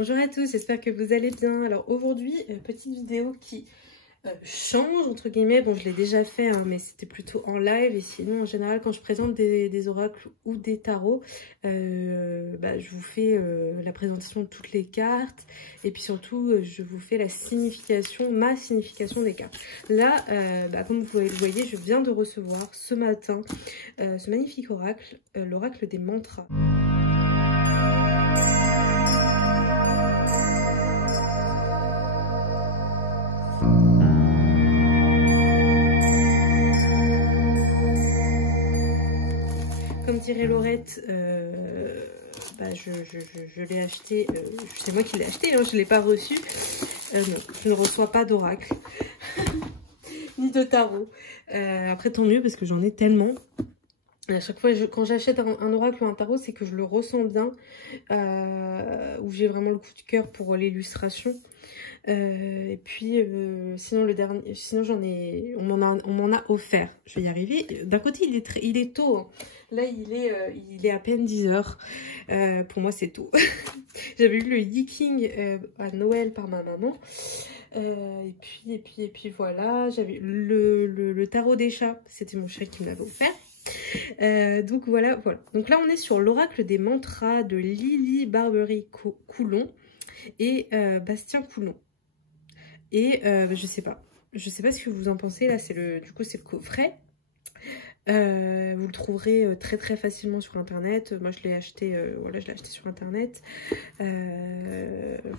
Bonjour à tous, j'espère que vous allez bien. Alors aujourd'hui, petite vidéo qui change entre guillemets. Bon, je l'ai déjà fait, hein, mais c'était plutôt en live. Et sinon, en général, quand je présente des oracles ou des tarots, je vous fais la présentation de toutes les cartes. Et puis surtout, je vous fais la signification, ma signification des cartes. Là, comme vous le voyez, je viens de recevoir ce matin ce magnifique oracle, l'oracle des mantras. Comme dirait Laurette, je l'ai acheté, c'est moi qui l'ai acheté, hein, je ne l'ai pas reçu. Non, je ne reçois pas d'oracle, ni de tarot. Après, tant mieux, parce que j'en ai tellement. À chaque fois, quand j'achète un oracle ou un tarot, c'est que je le ressens bien, où j'ai vraiment le coup de cœur pour l'illustration. Et puis sinon on m'en a offert. Je vais y arriver. D'un côté il est tôt, hein. Là il est à peine 10 h. Pour moi c'est tôt. J'avais eu le Yiking à Noël par ma maman. Et puis voilà, j'avais le tarot des chats, c'était mon chat qui me l'avait offert. Donc voilà. Donc là on est sur l'oracle des mantras de Lily Barbery Coulon et Bastien Coulon. Et je sais pas ce que vous en pensez. Là c'est le coffret. Vous le trouverez très facilement sur internet. Moi je l'ai acheté, je l'ai acheté sur internet.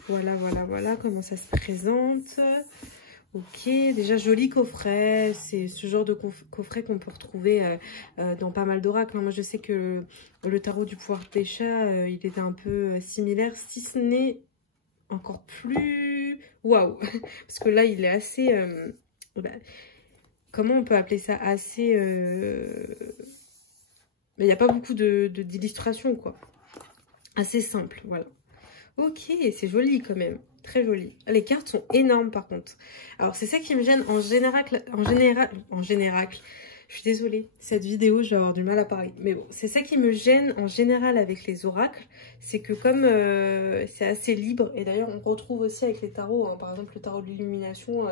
Voilà comment ça se présente. Ok, déjà joli coffret. C'est ce genre de coffret qu'on peut retrouver dans pas mal d'oracles. Moi je sais que le tarot du pouvoir des chats, il était un peu similaire, si ce n'est encore plus waouh, parce que là il est assez comment on peut appeler ça, assez il n'y a pas beaucoup d'illustrations, quoi, assez simple, voilà. Ok, c'est joli quand même, très joli. Les cartes sont énormes par contre. Alors c'est ça qui me gêne en général. Je suis désolée, cette vidéo, je vais avoir du mal à parler. Mais bon, c'est ça qui me gêne en général avec les oracles. C'est que comme c'est assez libre, et d'ailleurs on retrouve aussi avec les tarots, hein, par exemple le tarot de l'illumination,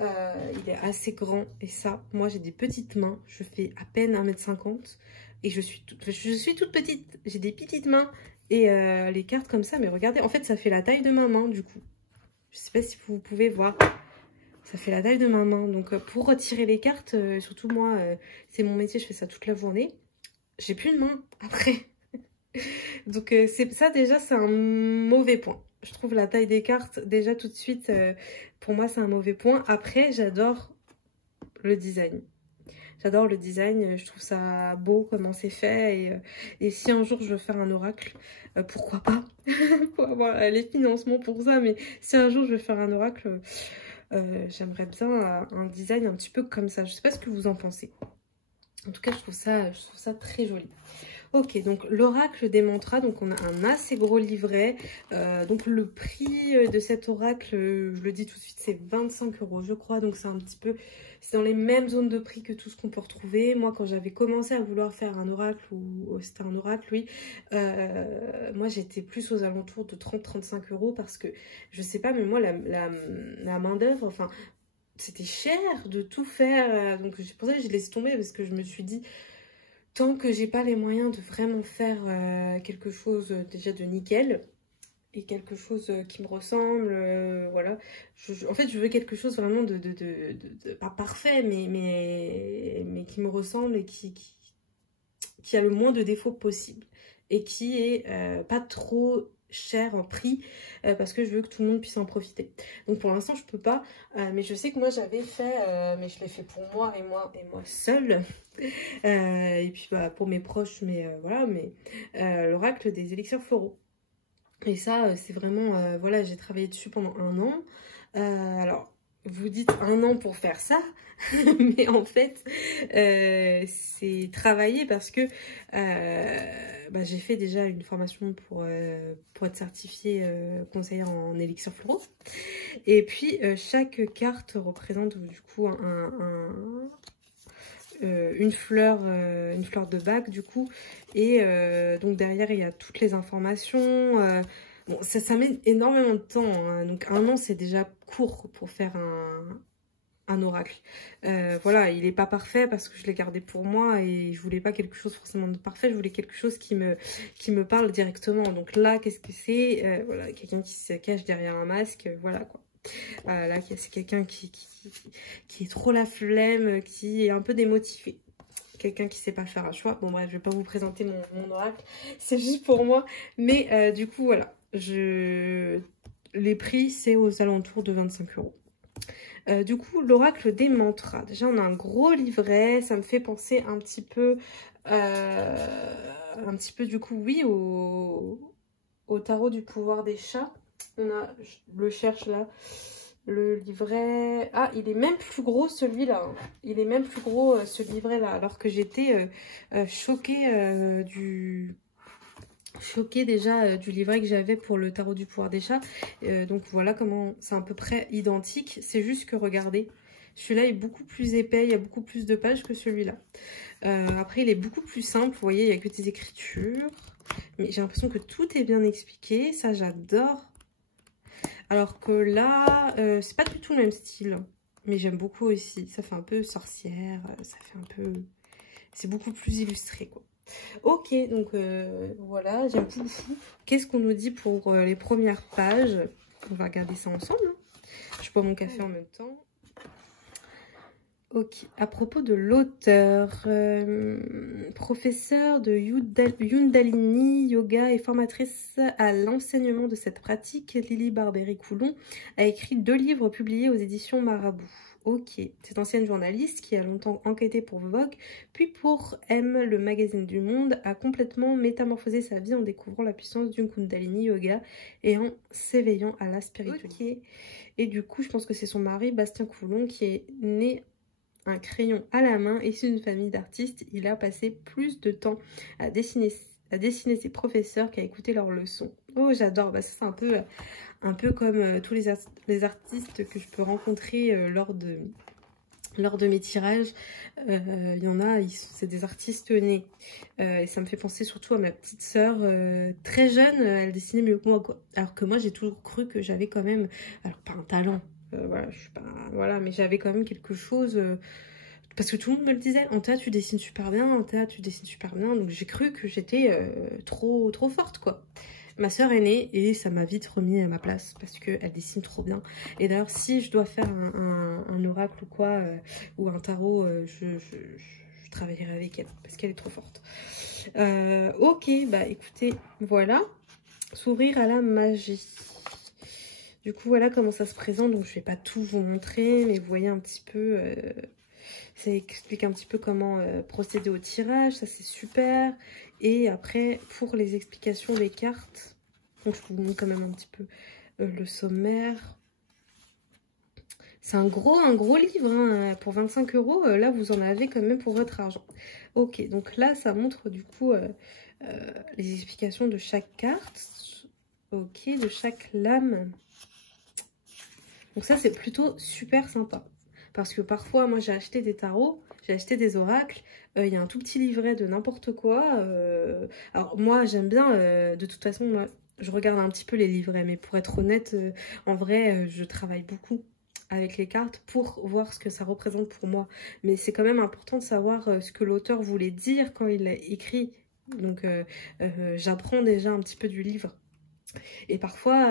il est assez grand. Et ça, moi j'ai des petites mains, je fais à peine 1,50 m. Et je suis toute petite, j'ai des petites mains. Et les cartes comme ça, mais regardez, en fait ça fait la taille de ma main du coup. Je sais pas si vous pouvez voir. Ça fait la taille de ma main. Donc pour retirer les cartes, surtout moi, c'est mon métier, je fais ça toute la journée. J'ai plus de main après. Donc ça déjà, c'est un mauvais point. Je trouve la taille des cartes, déjà tout de suite, pour moi c'est un mauvais point. Après, j'adore le design. J'adore le design, je trouve ça beau comment c'est fait. Et si un jour je veux faire un oracle, pourquoi pas. Faut avoir les financements pour ça, mais si un jour je veux faire un oracle... j'aimerais bien un design un petit peu comme ça. Je sais pas ce que vous en pensez. En tout cas, je trouve ça très joli. Ok, donc l'oracle des mantras. Donc on a un assez gros livret. Donc le prix de cet oracle, je le dis tout de suite, c'est 25 € je crois. Donc c'est un petit peu... C'est dans les mêmes zones de prix que tout ce qu'on peut retrouver. Moi, quand j'avais commencé à vouloir faire un oracle, ou c'était un oracle, oui, moi j'étais plus aux alentours de 30-35 € parce que, je sais pas, mais moi, la main d'œuvre, enfin, c'était cher de tout faire. Donc c'est pour ça que je laisse tomber, parce que je me suis dit, tant que j'ai pas les moyens de vraiment faire quelque chose déjà de nickel, et quelque chose qui me ressemble, voilà. En fait, je veux quelque chose vraiment pas parfait, mais qui me ressemble et qui a le moins de défauts possible. Et qui est pas trop cher en prix, parce que je veux que tout le monde puisse en profiter. Donc pour l'instant, je peux pas, mais je sais que moi j'avais fait, mais je l'ai fait pour moi et moi seule. Et puis pour mes proches, mais voilà, mais l'oracle des élixirs floraux. Et ça, c'est vraiment, voilà, j'ai travaillé dessus pendant 1 an. Alors, vous dites 1 an pour faire ça, mais en fait, c'est travailler parce que j'ai fait déjà une formation pour être certifiée conseillère en élixirs floraux. Et puis, chaque carte représente du coup une fleur de bac du coup, et donc derrière il y a toutes les informations. Bon, ça met énormément de temps, hein. Donc 1 an, c'est déjà court pour faire un oracle. Voilà, il n'est pas parfait parce que je l'ai gardé pour moi et je voulais pas quelque chose forcément de parfait, je voulais quelque chose qui me parle directement. Donc là, qu'est-ce que c'est? Voilà, quelqu'un qui se cache derrière un masque, voilà quoi. Là, c'est quelqu'un qui est trop la flemme, qui est un peu démotivé. Quelqu'un qui sait pas faire un choix. Bon bref, je vais pas vous présenter mon oracle, c'est juste pour moi. Mais du coup, voilà. Les prix, c'est aux alentours de 25 €. Du coup, l'oracle des mantras. Déjà, on a un gros livret. Ça me fait penser un petit peu du coup, oui, au tarot du pouvoir des chats. Je le cherche là. Le livret... Ah, il est même plus gros celui-là. Hein. Il est même plus gros ce livret-là. Alors que j'étais choquée déjà du livret que j'avais pour le tarot du pouvoir des chats. Donc voilà comment c'est à peu près identique. C'est juste que regardez, celui-là est beaucoup plus épais, il y a beaucoup plus de pages que celui-là. Après il est beaucoup plus simple, vous voyez, il n'y a que des écritures. Mais j'ai l'impression que tout est bien expliqué, ça j'adore. Alors que là, c'est pas du tout le même style. Mais j'aime beaucoup aussi, ça fait un peu sorcière, ça fait un peu... C'est beaucoup plus illustré quoi. Ok, donc voilà, j'aime beaucoup. Qu'est-ce qu'on nous dit pour les premières pages? On va regarder ça ensemble. Hein. Je bois mon café en même temps. Ok, à propos de l'auteur, professeure de Kundalini Yoga et formatrice à l'enseignement de cette pratique, Lily Barbery-Coulon a écrit 2 livres publiés aux éditions Marabout. Ok, cette ancienne journaliste qui a longtemps enquêté pour Vogue, puis pour M, le magazine du Monde, a complètement métamorphosé sa vie en découvrant la puissance du Kundalini Yoga et en s'éveillant à la spiritualité. Okay. Et du coup, je pense que c'est son mari, Bastien Coulon, qui est né un crayon à la main, issu d'une famille d'artistes. Il a passé plus de temps à dessiner ses professeurs qu'à écouter leurs leçons. Oh, j'adore, bah, c'est un peu comme tous les artistes que je peux rencontrer lors de mes tirages. Il y en a, c'est des artistes nés. Et ça me fait penser surtout à ma petite sœur, très jeune, elle dessinait mieux que moi, quoi. Alors que moi, j'ai toujours cru que j'avais quand même, alors pas un talent, voilà, je suis pas, voilà, mais j'avais quand même quelque chose... parce que tout le monde me le disait, Anta tu dessines super bien, Anta tu dessines super bien, donc j'ai cru que j'étais trop forte quoi. Ma soeur est née et ça m'a vite remis à ma place parce qu'elle dessine trop bien. Et d'ailleurs si je dois faire un oracle ou quoi, ou un tarot, je travaillerai avec elle parce qu'elle est trop forte. Ok, bah écoutez, voilà, s'ouvrir à la magie. Du coup voilà comment ça se présente, donc je vais pas tout vous montrer, mais vous voyez un petit peu... ça explique un petit peu comment procéder au tirage, ça c'est super. Et après, pour les explications des cartes, donc je vous montre quand même un petit peu le sommaire. C'est un gros livre, hein. Pour 25 €, là vous en avez quand même pour votre argent. Ok, donc là ça montre du coup les explications de chaque carte. Ok, de chaque lame. Donc ça c'est plutôt super sympa. Parce que parfois, moi, j'ai acheté des tarots, j'ai acheté des oracles. Il y a un tout petit livret de n'importe quoi. Alors, moi, j'aime bien. De toute façon, moi, je regarde un petit peu les livrets. Mais pour être honnête, en vrai, je travaille beaucoup avec les cartes pour voir ce que ça représente pour moi. Mais c'est quand même important de savoir ce que l'auteur voulait dire quand il a écrit. Donc, j'apprends déjà un petit peu du livre. Et parfois,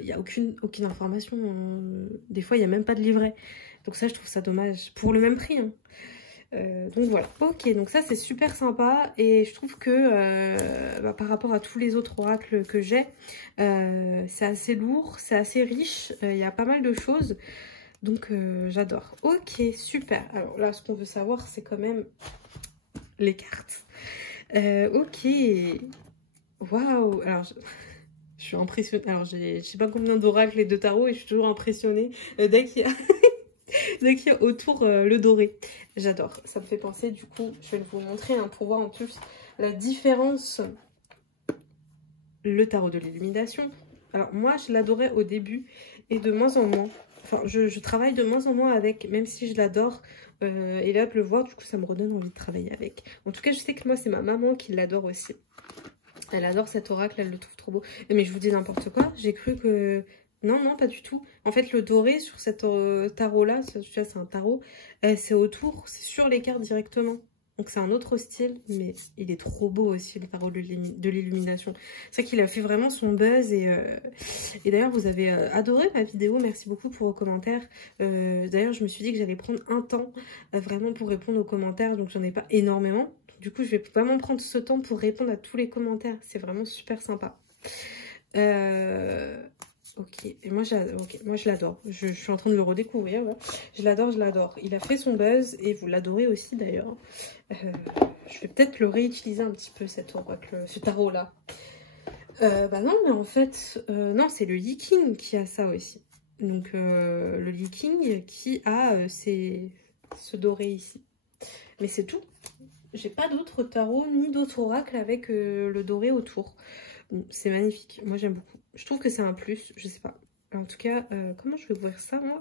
il n'y a aucune information. Des fois, il n'y a même pas de livret. Donc ça, je trouve ça dommage. Pour le même prix. Hein. Donc voilà. Ok, donc ça, c'est super sympa. Et je trouve que par rapport à tous les autres oracles que j'ai, c'est assez lourd, c'est assez riche. Il y a pas mal de choses. Donc j'adore. Ok, super. Alors là, ce qu'on veut savoir, c'est quand même les cartes. Ok. Waouh. Alors... Je suis impressionnée. Alors, je sais pas combien d'oracles et de tarots et je suis toujours impressionnée dès qu'il y a autour le doré. J'adore. Ça me fait penser, du coup, je vais vous montrer pour voir en plus la différence. Le tarot de l'illumination. Alors, moi, je l'adorais au début et de moins en moins. Enfin, je travaille de moins en moins avec, même si je l'adore. Et là, de le voir, du coup, ça me redonne envie de travailler avec. En tout cas, je sais que moi, c'est ma maman qui l'adore aussi. Elle adore cet oracle, elle le trouve trop beau. Mais je vous dis n'importe quoi, j'ai cru que... Non, non, pas du tout. En fait, le doré sur cet tarot-là, c'est un tarot, c'est autour, c'est sur les cartes directement. Donc c'est un autre style, mais il est trop beau aussi, le tarot de l'illumination. C'est vrai qu'il a fait vraiment son buzz et d'ailleurs, vous avez adoré ma vidéo, merci beaucoup pour vos commentaires. D'ailleurs, je me suis dit que j'allais prendre un temps vraiment pour répondre aux commentaires, donc j'en ai pas énormément. Du coup, je vais vraiment prendre ce temps pour répondre à tous les commentaires. C'est vraiment super sympa. Ok, et moi, moi je l'adore. Je suis en train de le redécouvrir. Ouais. Je l'adore, je l'adore. Il a fait son buzz et vous l'adorez aussi d'ailleurs. Je vais peut-être le réutiliser un petit peu, ce tarot-là. Bah non, mais en fait, non, c'est le Yi King qui a ça aussi. Donc, le Yi King qui a ce doré ici. Mais c'est tout. J'ai pas d'autres tarots ni d'autres oracles avec le doré autour. C'est magnifique. Moi, j'aime beaucoup. Je trouve que c'est un plus. Je sais pas. En tout cas, comment je vais ouvrir ça, moi?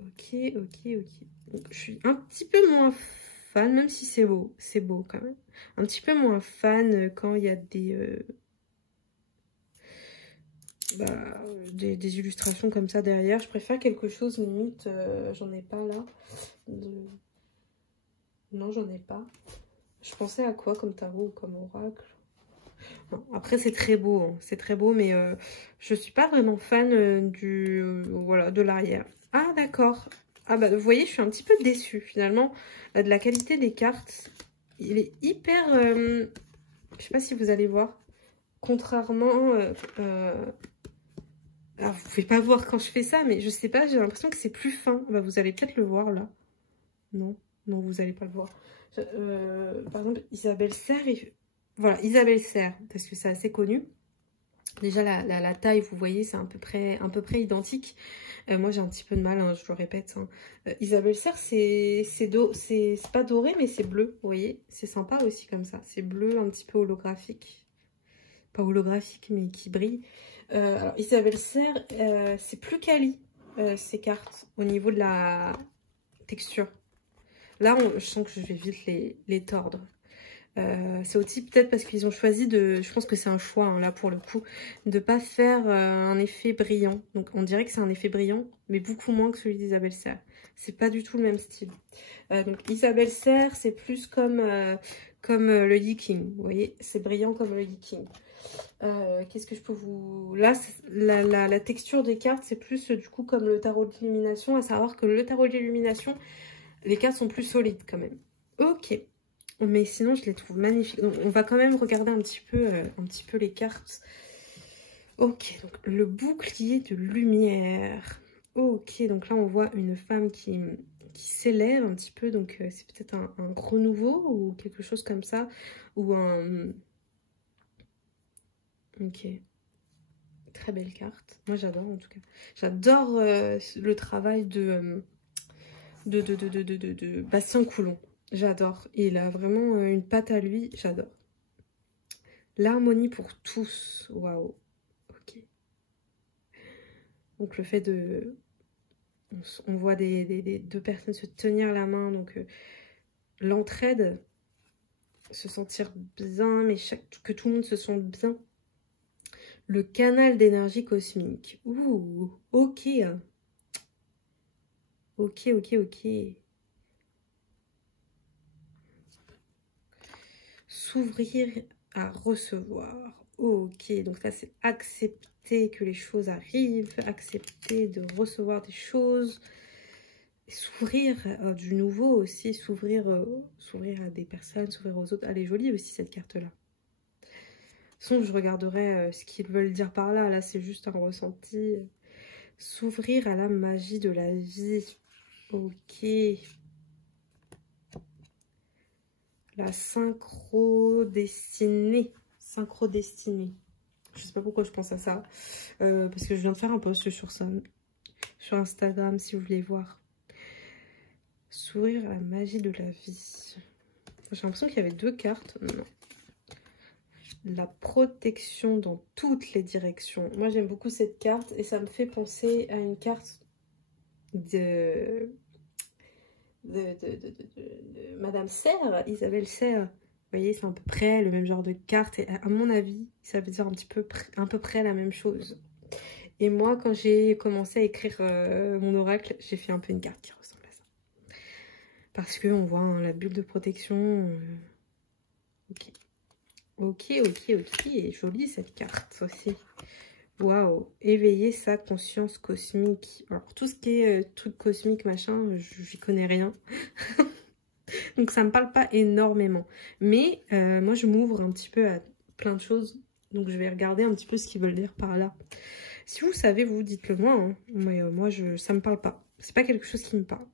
Ok, ok, ok. Donc, je suis un petit peu moins fan, même si c'est beau. C'est beau, quand même. Un petit peu moins fan quand il y a des illustrations comme ça derrière. Je préfère quelque chose, limite, j'en ai pas là. Non, j'en ai pas. Je pensais à quoi comme tarot ou comme oracle? Non, après, c'est très beau, hein. C'est très beau, mais je suis pas vraiment fan voilà, de l'arrière. Ah, d'accord. Ah bah, vous voyez, je suis un petit peu déçue, finalement, de la qualité des cartes. Il est hyper... je sais pas si vous allez voir. Contrairement... alors, vous pouvez pas voir quand je fais ça, mais je sais pas, j'ai l'impression que c'est plus fin. Bah, vous allez peut-être le voir, là. Non, non, vous allez pas le voir. Par exemple, Isabelle Serre, voilà, Isabelle Serre, parce que c'est assez connu. Déjà, la taille, vous voyez, c'est à peu près identique. Moi, j'ai un petit peu de mal, hein, je le répète. Hein. Isabelle Serre, c'est pas doré, mais c'est bleu, vous voyez. C'est sympa aussi comme ça. C'est bleu, un petit peu holographique. Pas holographique, mais qui brille. Alors, Isabelle Serre, c'est plus quali, ces cartes, au niveau de la texture. Là, je sens que je vais vite les tordre. C'est aussi peut-être parce qu'ils ont choisi de... Je pense que c'est un choix, hein, là, pour le coup, de pas faire un effet brillant. Donc, on dirait que c'est un effet brillant, mais beaucoup moins que celui d'Isabelle Serre. C'est pas du tout le même style. Donc, Isabelle Serre, c'est plus comme le Yi King. Vous voyez, c'est brillant comme le Yi King. Qu'est-ce que je peux vous... Là, la texture des cartes, c'est plus, du coup, comme le tarot d'illumination, à savoir que le tarot d'illumination... Les cartes sont plus solides quand même. Ok. Mais sinon, je les trouve magnifiques. Donc, on va quand même regarder un petit peu les cartes. Ok. Donc, le bouclier de lumière. Ok. Donc là, on voit une femme qui s'élève un petit peu. Donc, c'est peut-être un renouveau ou quelque chose comme ça. Ou un... Ok. Très belle carte. Moi, j'adore en tout cas. J'adore le travail de Bastien Coulon. J'adore. Il a vraiment une patte à lui. J'adore. L'harmonie pour tous. Waouh. Ok. Donc le fait de... On voit des deux personnes se tenir la main. Donc l'entraide. Se sentir bien. Mais que tout le monde se sente bien. Le canal d'énergie cosmique. Ouh. Ok. Ok, ok, ok. S'ouvrir à recevoir. Ok, donc là c'est accepter que les choses arrivent, accepter de recevoir des choses, s'ouvrir à du nouveau aussi, s'ouvrir à des personnes, s'ouvrir aux autres. Elle est jolie aussi cette carte-là. De toute façon, je regarderai ce qu'ils veulent dire par là. Là, c'est juste un ressenti. S'ouvrir à la magie de la vie. Ok. La synchro-destinée. Synchro-destinée. Je sais pas pourquoi je pense à ça. Parce que je viens de faire un post sur ça. Sur Instagram, si vous voulez voir. Sourire à la magie de la vie. J'ai l'impression qu'il y avait deux cartes. Non. La protection dans toutes les directions. Moi, j'aime beaucoup cette carte. Et ça me fait penser à une carte de Madame Serre, Isabelle Serre. voyez, c'est à peu près le même genre de carte. Et à mon avis, ça veut dire un peu près la même chose. Et moi, quand j'ai commencé à écrire mon oracle, j'ai fait un peu une carte qui ressemble à ça. Parce qu'on voit hein, la bulle de protection. Ok. Ok, ok, ok. Et jolie cette carte aussi. Waouh. Éveiller sa conscience cosmique. Alors, tout ce qui est truc cosmique, machin, j'y connais rien. Donc, ça me parle pas énormément. Mais moi, je m'ouvre un petit peu à plein de choses. Donc, je vais regarder un petit peu ce qu'ils veulent dire par là. Si vous savez, vous dites-le moi. Hein. Mais moi, ça me parle pas. C'est pas quelque chose qui me parle.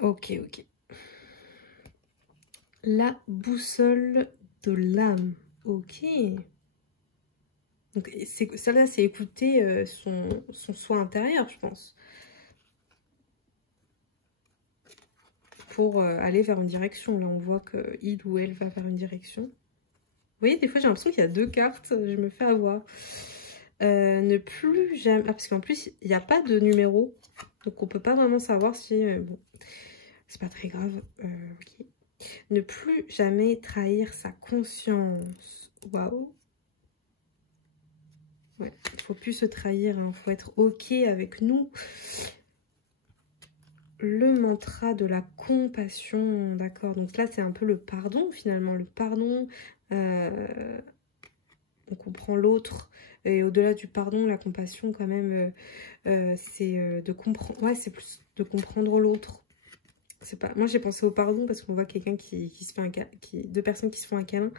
Ok, ok. La boussole de l'âme. Ok. Donc, celle-là, c'est écouter son soi intérieur, je pense. Pour aller vers une direction. Là, on voit qu'il ou elle va vers une direction. Vous voyez, des fois, j'ai l'impression qu'il y a deux cartes. Je me fais avoir. Ne plus jamais... Ah, parce qu'en plus, il n'y a pas de numéro. Donc, on peut pas vraiment savoir si... bon, c'est pas très grave. Ok. Ne plus jamais trahir sa conscience. Waouh. Ouais, il faut plus se trahir. Il faut être ok avec nous. Le mantra de la compassion. D'accord. Donc là, c'est un peu le pardon, finalement. Le pardon. On comprend l'autre. Et au-delà du pardon, la compassion, quand même, c'est de comprendre. Ouais, c'est plus de comprendre l'autre. C'est pas... Moi, j'ai pensé au pardon parce qu'on voit quelqu'un qui se fait un câlin, deux personnes qui se font un câlin.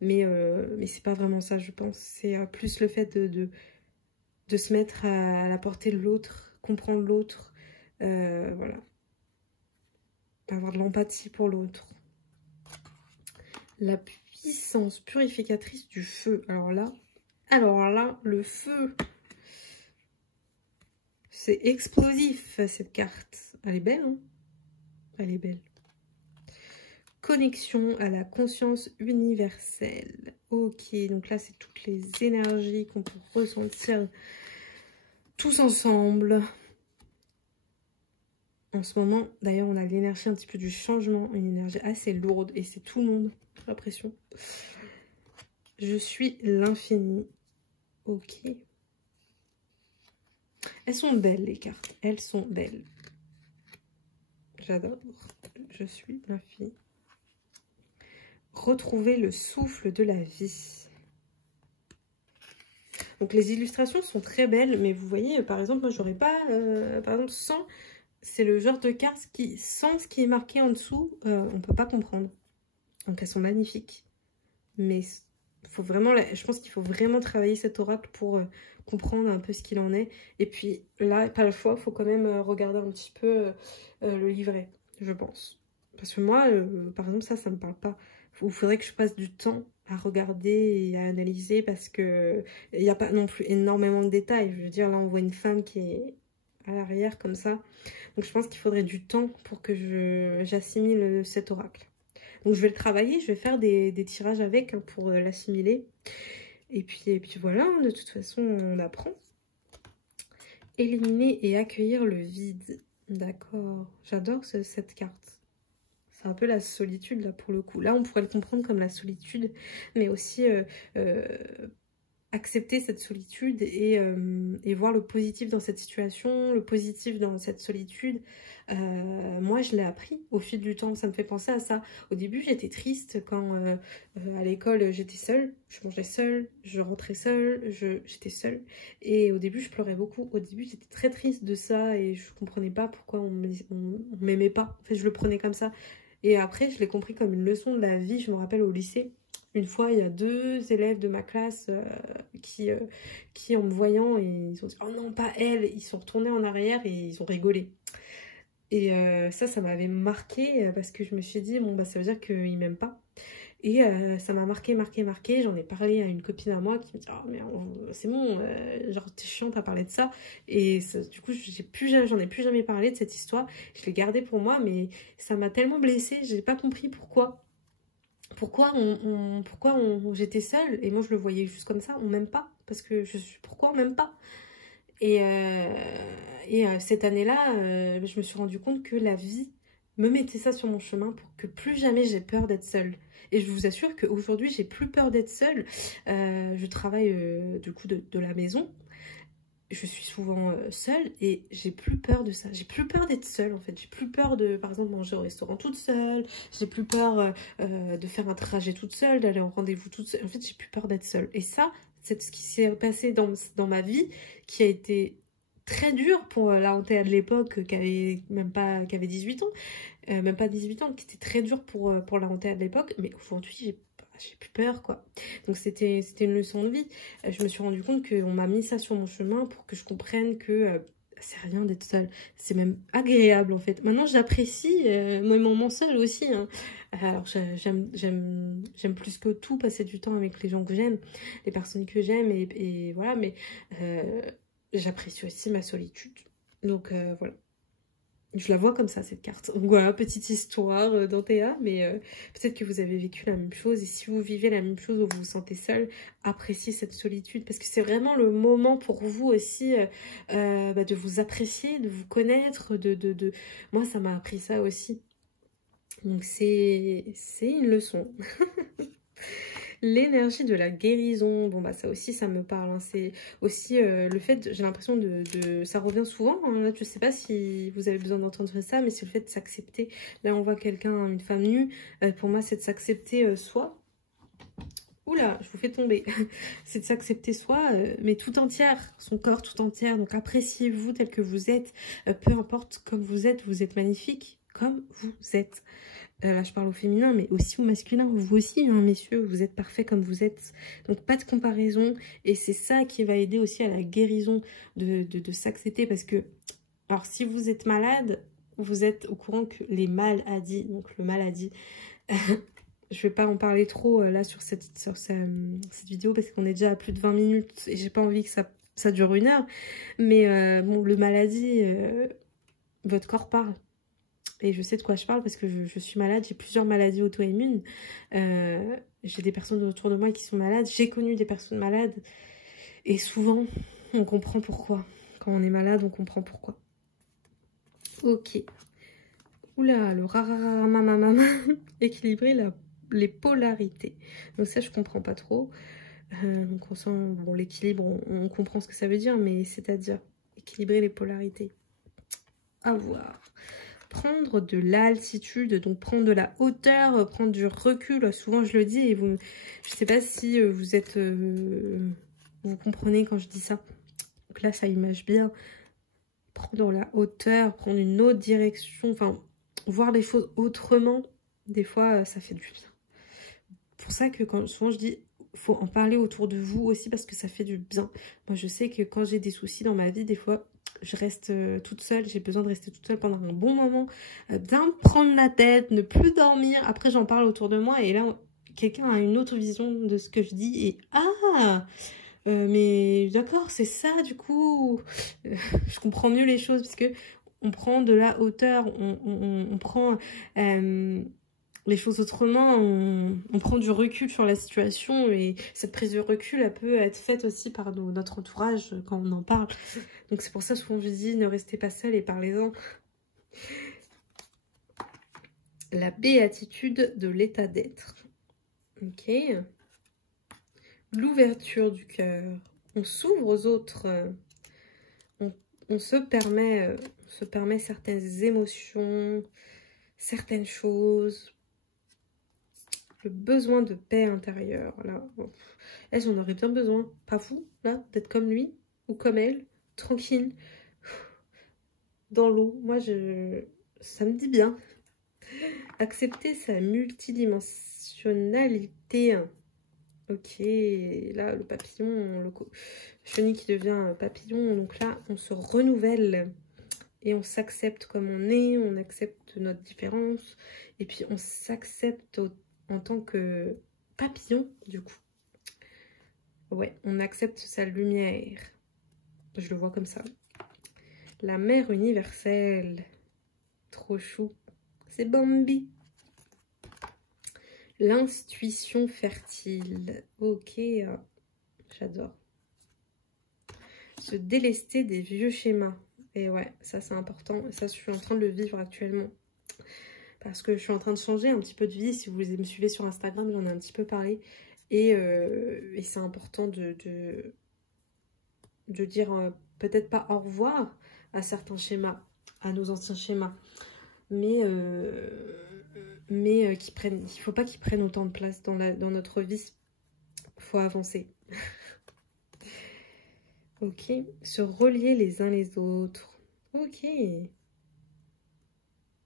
Mais c'est pas vraiment ça, je pense. C'est plus le fait de se mettre à la portée de l'autre, comprendre l'autre. Voilà. Avoir de l'empathie pour l'autre. La puissance purificatrice du feu. Alors là, le feu, c'est explosif, cette carte. Elle est belle, hein? Elle est belle. Connexion à la conscience universelle. Ok, donc là, c'est toutes les énergies qu'on peut ressentir tous ensemble. En ce moment, d'ailleurs, on a l'énergie un petit peu du changement, une énergie assez lourde, et c'est tout le monde, j'ai l'impression. Je suis l'infini. Ok. Elles sont belles, les cartes. Elles sont belles. J'adore. Je suis l'infini. Retrouver le souffle de la vie. Donc, les illustrations sont très belles, mais vous voyez, par exemple, moi, j'aurais pas... par exemple, sans... C'est le genre de carte qui, sans ce qui est marqué en dessous, on peut pas comprendre. Donc, elles sont magnifiques. Mais faut vraiment, je pense qu'il faut vraiment travailler cet oracle pour comprendre un peu ce qu'il en est. Et puis là, pas le choix, il faut quand même regarder un petit peu le livret, je pense. Parce que moi, par exemple, ça me parle pas. Il faudrait que je passe du temps à regarder et à analyser parce que il n'y a pas non plus énormément de détails. Je veux dire, là, on voit une femme qui est à l'arrière comme ça. Donc, je pense qu'il faudrait du temps pour que j'assimile cet oracle. Donc, je vais le travailler, je vais faire des tirages avec hein, pour l'assimiler. Et puis voilà, hein, de toute façon, on apprend. Éliminer et accueillir le vide. D'accord. J'adore cette carte. C'est un peu la solitude, là, pour le coup. Là, on pourrait le comprendre comme la solitude, mais aussi accepter cette solitude et voir le positif dans cette situation, le positif dans cette solitude. Moi, je l'ai appris au fil du temps. Ça me fait penser à ça. Au début, j'étais triste quand à l'école, j'étais seule. Je mangeais seule, je rentrais seule, j'étais seule. Et au début, je pleurais beaucoup. Au début, j'étais très triste de ça et je comprenais pas pourquoi on m'aimait pas. En fait, je le prenais comme ça. Et après, je l'ai compris comme une leçon de la vie. Je me rappelle au lycée. Une fois, il y a 2 élèves de ma classe qui, en me voyant, et ils ont dit « Oh non, pas elle !» Ils sont retournés en arrière et ils ont rigolé. Et ça m'avait marqué parce que je me suis dit « Bon, bah ça veut dire qu'il m'aime pas. » Et ça m'a marqué. J'en ai parlé à une copine à moi qui me dit « Oh, mais c'est bon, genre t'es chiante à parler de ça. » Et ça, du coup, j'en ai plus jamais parlé de cette histoire. Je l'ai gardée pour moi, mais ça m'a tellement blessée. J'ai pas compris pourquoi. Pourquoi j'étais seule et moi je le voyais juste comme ça, on m'aime pas parce que pourquoi on m'aime pas. Et cette année-là, je me suis rendu compte que la vie me mettez ça sur mon chemin pour que plus jamais j'ai peur d'être seule. Et je vous assure qu'aujourd'hui, j'ai plus peur d'être seule. Je travaille du coup de la maison. Je suis souvent seule et j'ai plus peur de ça. J'ai plus peur d'être seule en fait. J'ai plus peur de, par exemple, manger au restaurant toute seule. J'ai plus peur de faire un trajet toute seule, d'aller en rendez-vous toute seule. En fait, j'ai plus peur d'être seule. Et ça, c'est ce qui s'est passé dans ma vie qui a été très dur pour la Antea de l'époque qui avait 18 ans. Même pas 18 ans, qui était très dur pour la Antea de l'époque. Mais aujourd'hui, j'ai plus peur, quoi. Donc, c'était une leçon de vie. Je me suis rendu compte qu'on m'a mis ça sur mon chemin pour que je comprenne que c'est rien d'être seule. C'est même agréable, en fait. Maintenant, j'apprécie mon moment seul aussi. Hein. Alors, j'aime plus que tout passer du temps avec les gens que j'aime, les personnes que j'aime, et voilà. Mais j'apprécie aussi ma solitude. Donc, voilà. Je la vois comme ça, cette carte. Donc voilà, petite histoire d'Antea, mais peut-être que vous avez vécu la même chose. Et si vous vivez la même chose ou vous vous sentez seul, appréciez cette solitude. Parce que c'est vraiment le moment pour vous aussi de vous apprécier, de vous connaître. Moi, ça m'a appris ça aussi. Donc c'est une leçon. L'énergie de la guérison, bon bah ça aussi ça me parle, hein. C'est aussi le fait, j'ai l'impression ça revient souvent, hein. Là je sais pas si vous avez besoin d'entendre ça, mais c'est le fait de s'accepter. Là on voit quelqu'un, une femme nue, pour moi c'est de s'accepter soi. Oula, je vous fais tomber. C'est de s'accepter soi, mais tout entière, son corps tout entière. Donc appréciez-vous tel que vous êtes, peu importe comme vous êtes magnifique comme vous êtes. Là, je parle au féminin, mais aussi au masculin. Vous aussi, hein, messieurs, vous êtes parfaits comme vous êtes. Donc, pas de comparaison. Et c'est ça qui va aider aussi à la guérison de s'accepter. Parce que, alors, si vous êtes malade, vous êtes au courant que les maladies, donc le maladie, je vais pas en parler trop là sur cette vidéo parce qu'on est déjà à plus de 20 minutes et j'ai pas envie que ça dure 1 heure. Mais bon, le maladie, votre corps parle. Et je sais de quoi je parle parce que je suis malade, j'ai plusieurs maladies auto-immunes. J'ai des personnes autour de moi qui sont malades. J'ai connu des personnes malades. Et souvent, on comprend pourquoi. Quand on est malade, on comprend pourquoi. Ok. Oula, le rarararama. Équilibrer les polarités. Donc ça, je comprends pas trop. Donc on sent, bon, l'équilibre, on comprend ce que ça veut dire, mais c'est-à-dire équilibrer les polarités. À voir. Prendre de l'altitude, donc prendre de la hauteur, prendre du recul. Souvent je le dis et je sais pas si vous comprenez quand je dis ça. Donc là ça image bien. Prendre la hauteur, prendre une autre direction, enfin voir les choses autrement. Des fois ça fait du bien. C'est pour ça que souvent je dis faut en parler autour de vous aussi parce que ça fait du bien. Moi je sais que quand j'ai des soucis dans ma vie, des fois je reste toute seule, j'ai besoin de rester toute seule pendant un bon moment, bien me prendre la tête, ne plus dormir. Après, j'en parle autour de moi et là, quelqu'un a une autre vision de ce que je dis et ah, mais d'accord, c'est ça du coup. Je comprends mieux les choses parce que on prend de la hauteur, on prend les choses autrement, on prend du recul sur la situation et cette prise de recul, elle peut être faite aussi par notre entourage quand on en parle. Donc c'est pour ça souvent je dis ne restez pas seul et parlez-en. La béatitude de l'état d'être. Ok. L'ouverture du cœur. On s'ouvre aux autres. On se permet certaines émotions, certaines choses. Le besoin de paix intérieure. Là, j'en aurais bien besoin. Pas vous, là, d'être comme lui ou comme elle, tranquille, dans l'eau. Moi, ça me dit bien. Accepter sa multidimensionnalité. Ok, là, le papillon, le chenille qui devient papillon. Donc là, on se renouvelle et on s'accepte comme on est. On accepte notre différence. Et puis, on s'accepte en tant que papillon, du coup. Ouais, on accepte sa lumière. Je le vois comme ça. La mère universelle. Trop chou. C'est Bambi. L'intuition fertile. Ok, j'adore. Se délester des vieux schémas. Et ouais, ça c'est important. Et ça, je suis en train de le vivre actuellement. parce que je suis en train de changer un petit peu de vie. Si vous me suivez sur Instagram, j'en ai un petit peu parlé. Et c'est important de dire peut-être pas au revoir à certains schémas, à nos anciens schémas, mais il ne faut pas qu'ils prennent autant de place dans notre vie. Il faut avancer. Ok, se relier les uns les autres. Ok,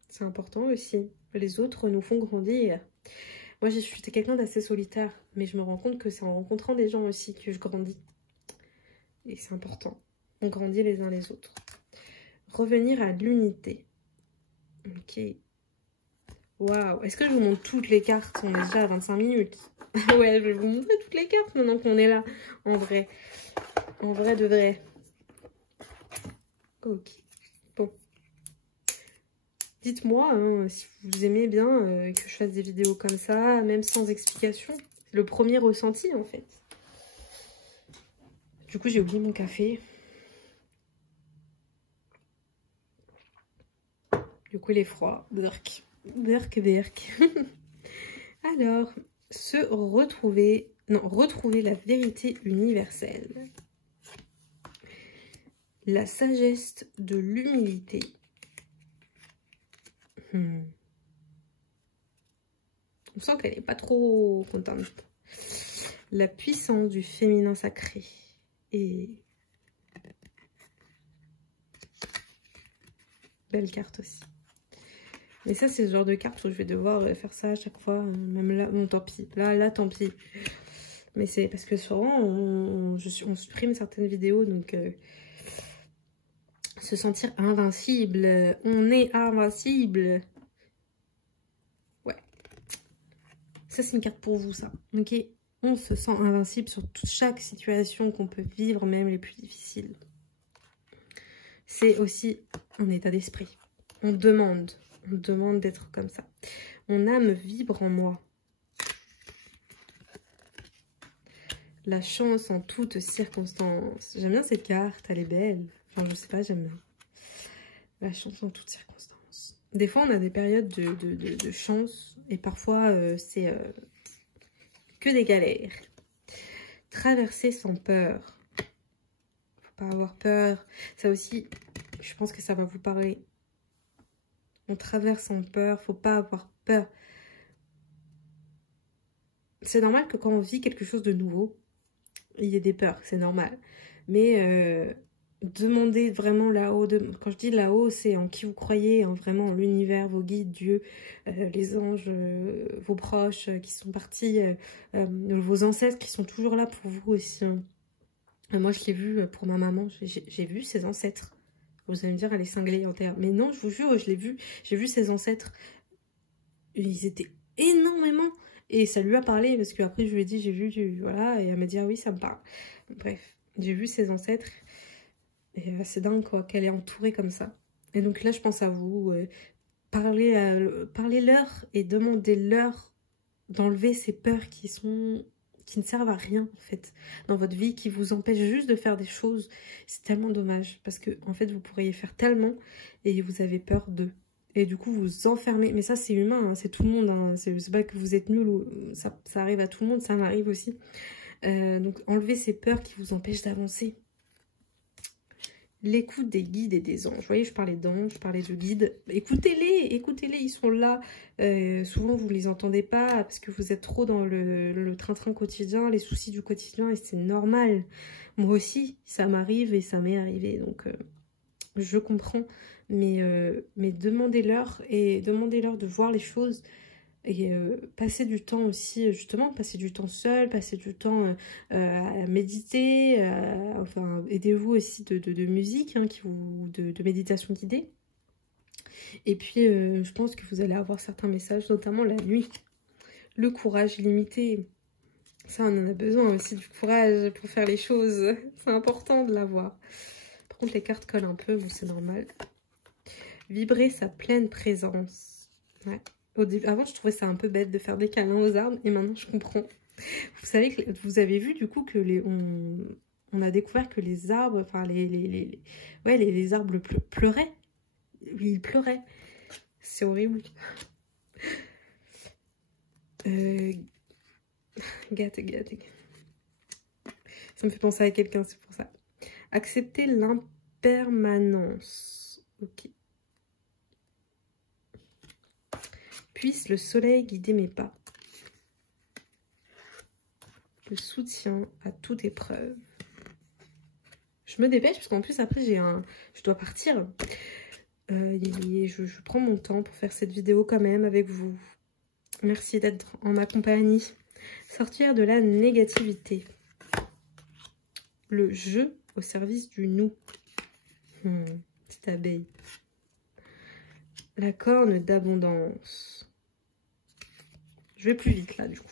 c'est important aussi. Les autres nous font grandir. Moi, je suis quelqu'un d'assez solitaire, mais je me rends compte que c'est en rencontrant des gens aussi que je grandis. Et c'est important. On grandit les uns les autres. Revenir à l'unité. Ok. Waouh. Est-ce que je vous montre toutes les cartes? On est déjà à 25 minutes. Ouais, je vais vous montrer toutes les cartes maintenant qu'on est là. En vrai. En vrai de vrai. Ok. Bon. Dites-moi hein, si vous aimez bien que je fasse des vidéos comme ça, même sans explication. C'est le premier ressenti en fait. Du coup, j'ai oublié mon café. Du coup, il est froid. Burk. Burk, burk. Alors, retrouver la vérité universelle. La sagesse de l'humilité. On sent qu'elle n'est pas trop contente. La puissance du féminin sacré. Et belle carte aussi. Mais ça, c'est ce genre de carte où je vais devoir faire ça à chaque fois. Même là, bon, tant pis. Là, tant pis. Mais c'est parce que souvent, on supprime certaines vidéos. Donc, se sentir invincible. On est invincible. Ouais. Ça, c'est une carte pour vous, ça. Ok. On se sent invincible sur chaque situation qu'on peut vivre, même les plus difficiles. C'est aussi un état d'esprit. On demande d'être comme ça. Mon âme vibre en moi. La chance en toutes circonstances. J'aime bien cette carte, elle est belle. Enfin, je sais pas, j'aime bien. La chance en toutes circonstances. Des fois, on a des périodes de chance et parfois, c'est que des galères. Traverser sans peur. Faut pas avoir peur. Ça aussi, je pense que ça va vous parler. On traverse sans peur, faut pas avoir peur. C'est normal que quand on vit quelque chose de nouveau, il y ait des peurs, c'est normal. Mais demandez vraiment là-haut, quand je dis là-haut, c'est en qui vous croyez, hein, vraiment l'univers, vos guides, Dieu, les anges, vos proches qui sont partis, vos ancêtres qui sont toujours là pour vous aussi. Hein. Moi, je l'ai vu pour ma maman, j'ai vu ses ancêtres. Vous allez me dire, elle est cinglée en terre. Mais non, je vous jure, je l'ai vu. J'ai vu ses ancêtres. Ils étaient énormément. Et ça lui a parlé, parce qu'après, je lui ai dit, j'ai vu du... Voilà, et elle m'a dit, ah oui, ça me parle. Bref, j'ai vu ses ancêtres. Et c'est dingue, quoi, qu'elle est entourée comme ça. Et donc là, je pense à vous. Parlez-leur et demandez-leur d'enlever ces peurs qui ne servent à rien, en fait, dans votre vie, qui vous empêchent juste de faire des choses. C'est tellement dommage, parce que, en fait, vous pourriez faire tellement, et vous avez peur d'eux. Et du coup, vous enfermez. Mais ça, c'est humain, hein, c'est tout le monde. Hein. C'est pas que vous êtes nul, ou ça arrive à tout le monde, ça m'arrive aussi. Donc, enlevez ces peurs qui vous empêchent d'avancer. L'écoute des guides et des anges. Vous voyez, je parlais d'anges, je parlais de guides. Écoutez-les, ils sont là. Souvent, vous ne les entendez pas parce que vous êtes trop dans le train-train quotidien, les soucis du quotidien, et c'est normal. Moi aussi, ça m'arrive et ça m'est arrivé, donc je comprends. Mais demandez-leur de voir les choses et passer du temps aussi, justement, passer du temps seul, passer du temps à méditer, enfin, aidez-vous aussi de musique, hein, de méditation guidée. Et puis, je pense que vous allez avoir certains messages, notamment la nuit. Le courage illimité, ça, on en a besoin aussi, du courage pour faire les choses. C'est important de l'avoir. Par contre, les cartes collent un peu, bon, c'est normal. Vibrer sa pleine présence. Ouais. Avant, je trouvais ça un peu bête de faire des câlins aux arbres, et maintenant, je comprends. Vous savez que vous avez vu, du coup, que on a découvert que les arbres, enfin, les arbres pleuraient. Ils pleuraient. C'est horrible. Gâte. Ça me fait penser à quelqu'un, c'est pour ça. Accepter l'impermanence. Ok. Puisse le soleil guider mes pas. Le soutien à toute épreuve. Je me dépêche parce qu'en plus après je dois partir. Je prends mon temps pour faire cette vidéo quand même avec vous. Merci d'être en ma compagnie. Sortir de la négativité. Le je au service du nous. Petite abeille. La corne d'abondance. Je vais plus vite là du coup.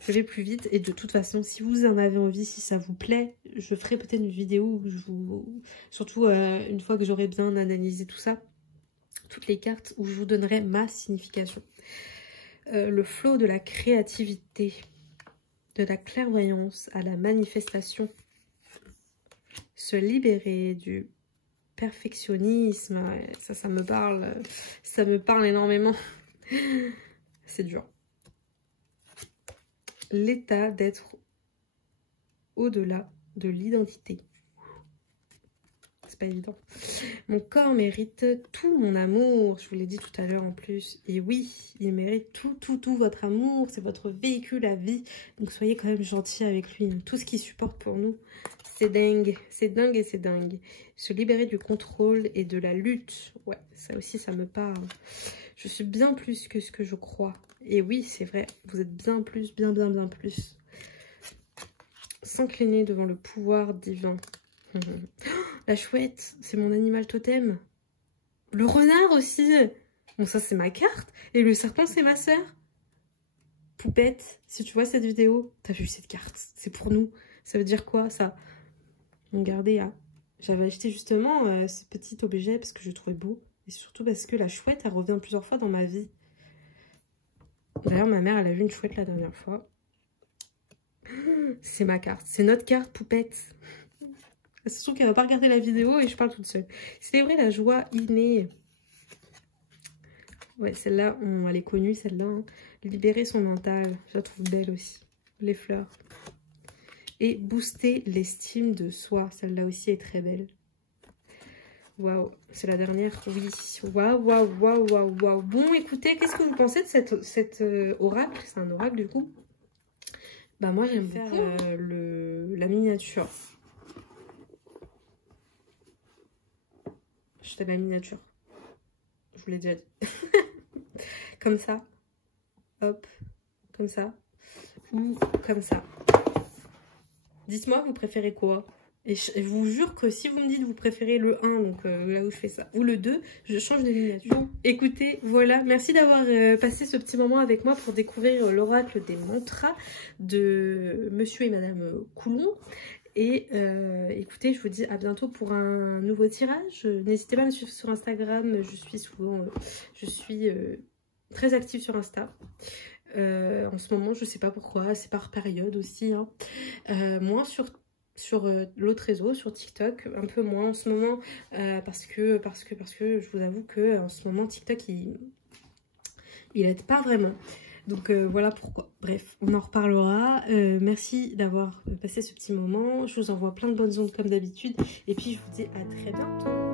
Je vais plus vite et de toute façon si vous en avez envie, si ça vous plaît, je ferai peut-être une vidéo où je vous... Surtout une fois que j'aurai bien analysé tout ça, toutes les cartes, où je vous donnerai ma signification. Le flot de la créativité, de la clairvoyance à la manifestation. Se libérer du perfectionnisme, ça me parle énormément. C'est dur. L'état d'être au-delà de l'identité. C'est pas évident. Mon corps mérite tout mon amour. Je vous l'ai dit tout à l'heure en plus. Et oui, il mérite tout votre amour. C'est votre véhicule à vie. Donc soyez quand même gentils avec lui. Tout ce qu'il supporte pour nous, c'est dingue. C'est dingue et c'est dingue. Se libérer du contrôle et de la lutte. Ouais, ça aussi, ça me parle. Je suis bien plus que ce que je crois. Et oui, c'est vrai. Vous êtes bien plus, bien plus. S'incliner devant le pouvoir divin. La chouette, c'est mon animal totem. Le renard aussi. Bon, ça, c'est ma carte. Et le serpent, c'est ma sœur. Poupette, si tu vois cette vidéo, t'as vu cette carte. C'est pour nous. Ça veut dire quoi, ça? Regardez, hein. J'avais acheté justement ce petit objet parce que je le trouvais beau. Et surtout parce que la chouette, elle revient plusieurs fois dans ma vie. D'ailleurs, ma mère, elle a vu une chouette la dernière fois. C'est ma carte. C'est notre carte, Poupette. C'est sûr qu'elle va pas regarder la vidéo et je parle toute seule. Célébrer la joie innée. Ouais, celle-là, elle est connue, celle-là. Hein. Libérer son mental. Je la trouve belle aussi. Les fleurs. Et booster l'estime de soi. Celle-là aussi est très belle. Waouh, c'est la dernière, oui. Waouh. Bon, écoutez, qu'est-ce que vous pensez de cet oracle? C'est un oracle, du coup. Bah, moi, j'aime faire la miniature. Je fais la miniature. Je vous l'ai déjà dit. Comme ça. Hop. Comme ça. Ou comme ça. Dites-moi, vous préférez quoi? Et je vous jure que si vous me dites vous préférez le 1, donc là où je fais ça, ou le 2, je change de miniature. Bon, écoutez, voilà. Merci d'avoir passé ce petit moment avec moi pour découvrir l'oracle des mantras de Monsieur et Madame Coulon. Et écoutez, je vous dis à bientôt pour un nouveau tirage. N'hésitez pas à me suivre sur Instagram. Je suis très active sur Insta. En ce moment, je sais pas pourquoi, c'est par période aussi. Hein. Moins sur l'autre réseau, sur TikTok, un peu moins en ce moment, parce que je vous avoue que en ce moment TikTok il aide pas vraiment. Donc voilà pourquoi. Bref, on en reparlera. Merci d'avoir passé ce petit moment. Je vous envoie plein de bonnes ondes comme d'habitude. Et puis je vous dis à très bientôt.